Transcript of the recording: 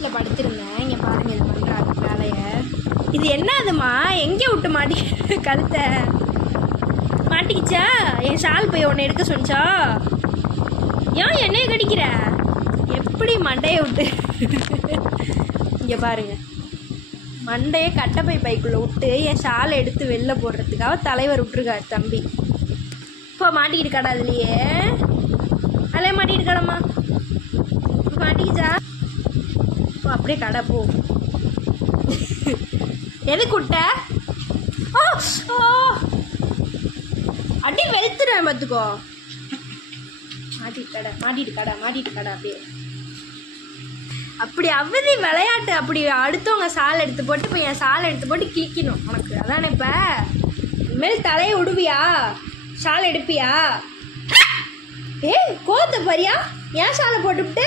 வீட்டில் படுத்திருந்தேன். இங்கே பாருங்க இது பண்ணுறாங்க வேலையை. இது என்னதுமா எங்கே விட்டு மாட்டி கழுத்தை மாட்டிக்கிச்சா? என் ஷால் போய் உன்னை எடுக்க சொன்னிச்சா? ஏன் என்னைய கடிக்கிற? எப்படி மண்டையை விட்டு இங்கே பாருங்க, மண்டையை கட்டப்பை பைக்குள்ளே விட்டு என் ஷாலை எடுத்து வெளில போடுறதுக்காக தலைவர் விட்டுருக்காரு தம்பி. இப்போ மாட்டிக்கிட்டு கடை அதுலையே அதிலே மாட்டிக்கிட்டு கடம்மா மாட்டிக்கிச்சா? இப்போ அப்படியே கடை போ. எது குட்ட அடி வெளுத்துறேன் பார்த்துக்கோ. மாட்டிட்டு கடை அப்படியே அப்படி அவதி விளையாட்டு. அப்படி அடுத்தவங்க சால் எடுத்து போட்டு இப்போ என் சாலை எடுத்து போட்டு கிழிக்கணும் உனக்கு. அதானே இப்போ இனிமேல் தலையை விடுவியா? ஷால் எடுப்பியா? ஏய் கோத்த பாரியா, ஏன் ஷாலை போட்டுவிட்டு